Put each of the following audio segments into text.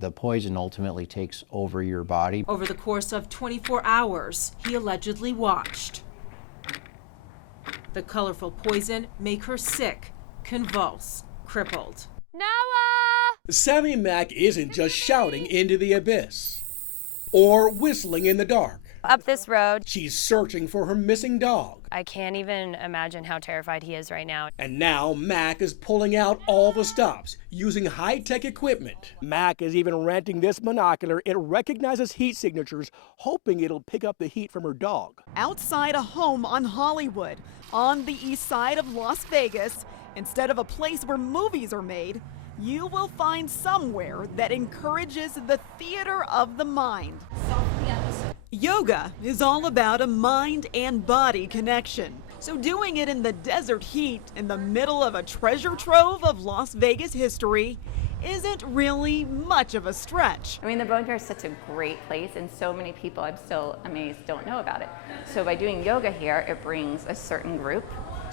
the poison ultimately takes over your body. Over the course of 24 hours, he allegedly watched. The colorful poison make her sick, convulse, crippled. Noah! Sammy Mack isn't just shouting into the abyss or whistling in the dark. Up this road. She's searching for her missing dog. I can't even imagine how terrified he is right now. And now Mack is pulling out all the stops using high-tech equipment. Mack is even renting this monocular. It recognizes heat signatures, hoping it'll pick up the heat from her dog. Outside a home on Hollywood, on the east side of Las Vegas, instead of a place where movies are made, you will find somewhere that encourages the theater of the mind. Yoga is all about a mind and body connection. So doing it in the desert heat in the middle of a treasure trove of Las Vegas history isn't really much of a stretch. I mean, the Boneyard is such a great place, and so many people, I'm still amazed, don't know about it. So by doing yoga here, it brings a certain group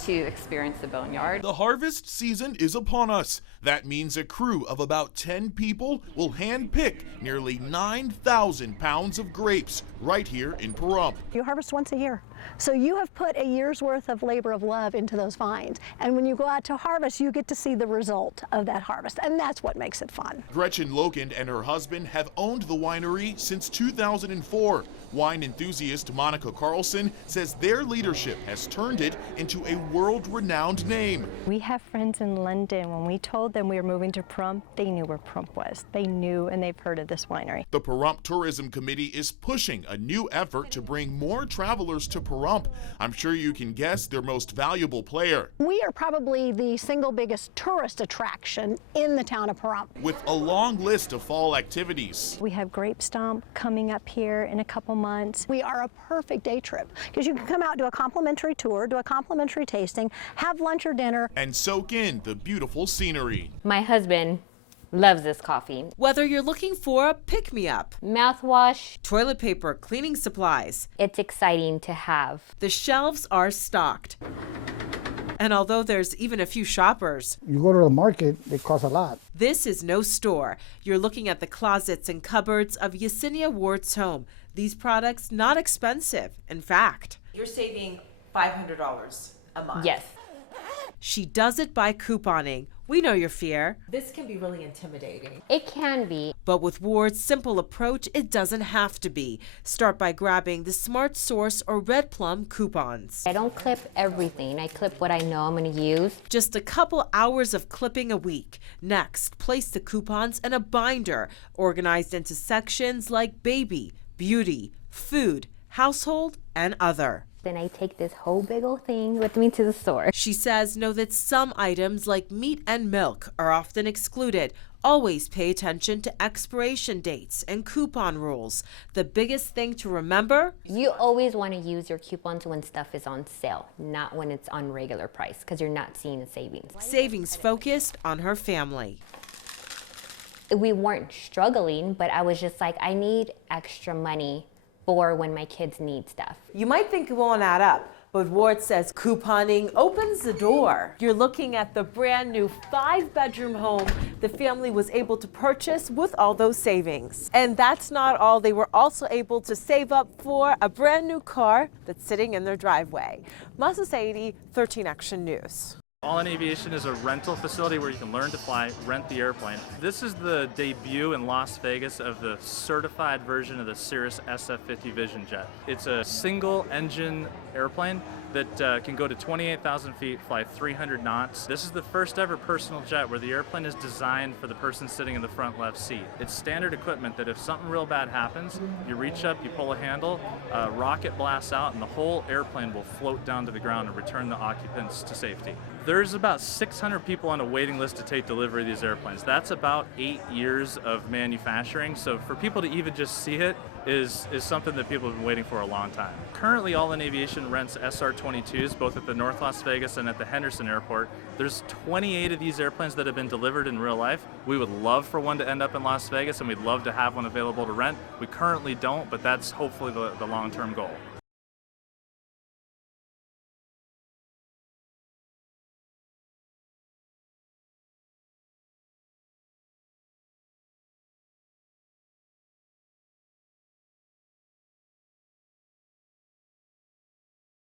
to experience the Boneyard. The harvest season is upon us. That means a crew of about 10 people will hand-pick nearly 9,000 pounds of grapes right here in Pahrump. You harvest once a year. So you have put a year's worth of labor of love into those vines. And when you go out to harvest, you get to see the result of that harvest. And that's what makes it fun. Gretchen Lokend and her husband have owned the winery since 2004. Wine enthusiast Monica Carlson says their leadership has turned it into a world-renowned name. We have friends in London. When we told them we were moving to Pahrump, they knew where Pahrump was. They knew, and they've heard of this winery. The Pahrump Tourism Committee is pushing a new effort to bring more travelers to Pahrump. I'm sure you can guess their most valuable player. We are probably the single biggest tourist attraction in the town of Pahrump. With a long list of fall activities. We have Grape Stomp coming up here in a couple months. We are a perfect day trip because you can come out, do a complimentary tour, do a complimentary tasting, have lunch or dinner, and soak in the beautiful scenery. My husband loves this coffee. Whether you're looking for a pick-me-up, Mouthwash, toilet paper, cleaning supplies, it's exciting to have. the shelves are stocked. And although there's even a few shoppers, You go to the market, it costs a lot. this is no store. You're looking at the closets and cupboards of Yesenia Ward's home. These products not expensive. In fact, you're saving $500 a month. Yes. She does it by couponing. We know your fear. This can be really intimidating. It can be. But with Ward's simple approach, it doesn't have to be. Start by grabbing the Smart Source or Red Plum coupons. I don't clip everything. I clip what I know I'm going to use. Just a couple hours of clipping a week. Next, place the coupons in a binder organized into sections like baby, beauty, food, household, and other. Then I take this whole big old thing with me to the store. She says know that some items like meat and milk are often excluded. Always pay attention to expiration dates and coupon rules. The biggest thing to remember? You always want to use your coupons when stuff is on sale, not when it's on regular price, because you're not seeing a savings. Savings focused on her family. We weren't struggling, but I was just like, I need extra money for when my kids need stuff. You might think it won't add up, but Ward says couponing opens the door. You're looking at the brand new 5-bedroom home the family was able to purchase with all those savings. And that's not all. They were also able to save up for a brand new car that's sitting in their driveway. Masa Saidi, 13 Action News. All In Aviation is a rental facility where you can learn to fly, rent the airplane. This is the debut in Las Vegas of the certified version of the Cirrus SF-50 Vision Jet. It's a single engine airplane that can go to 28,000 feet, fly 300 knots. This is the first ever personal jet where the airplane is designed for the person sitting in the front left seat. It's standard equipment that if something real bad happens, you reach up, you pull a handle, a rocket blasts out, and the whole airplane will float down to the ground and return the occupants to safety. There's about 600 people on a waiting list to take delivery of these airplanes. That's about 8 years of manufacturing, so for people to even just see it is something that people have been waiting for a long time. Currently, All In Aviation rents SR-22s, both at the North Las Vegas and at the Henderson Airport. There's 28 of these airplanes that have been delivered in real life. We would love for one to end up in Las Vegas, and we'd love to have one available to rent. We currently don't, but that's hopefully the long-term goal.